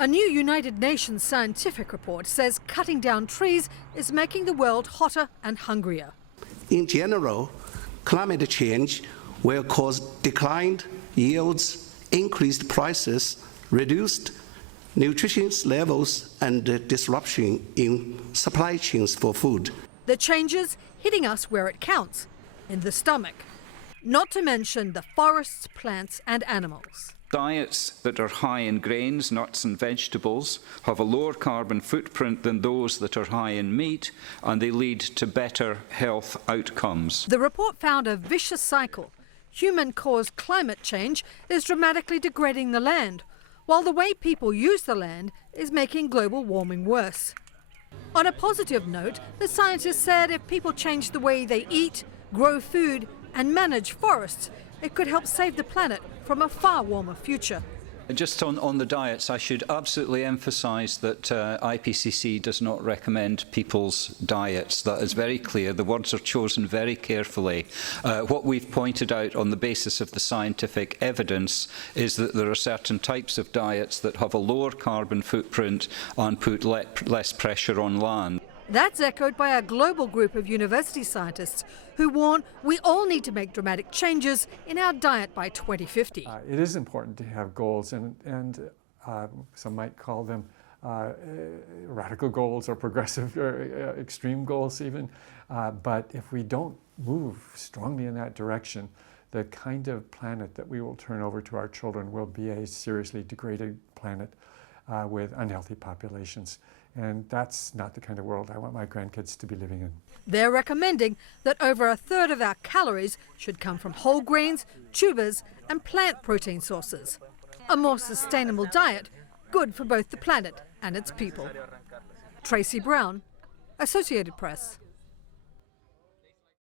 A new United Nations scientific report says cutting down trees is making the world hotter and hungrier. In general, climate change will cause declined yields, increased prices, reduced nutrition levels, and disruption in supply chains for food. The changes hitting us where it counts, in the stomach. Not to mention the forests, plants and animals. Diets that are high in grains, nuts and vegetables have a lower carbon footprint than those that are high in meat, and they lead to better health outcomes. The report found a vicious cycle. Human-caused climate change is dramatically degrading the land, while the way people use the land is making global warming worse. On a positive note, the scientists said if people change the way they eat, grow food and manage forests, it could help save the planet from a far warmer future. Just on the diets, I should absolutely emphasise that IPCC does not recommend people's diets. That is very clear. The words are chosen very carefully. What we've pointed out on the basis of the scientific evidence is that there are certain types of diets that have a lower carbon footprint and put less pressure on land. That's echoed by a global group of university scientists who warn we all need to make dramatic changes in our diet by 2050. It is important to have goals, and some might call them radical goals or progressive or extreme goals even. But if we don't move strongly in that direction, the kind of planet that we will turn over to our children will be a seriously degraded planet with unhealthy populations. And that's not the kind of world I want my grandkids to be living in. They're recommending that over a third of our calories should come from whole grains, tubers and plant protein sources. A more sustainable diet, good for both the planet and its people. Tracy Brown, Associated Press.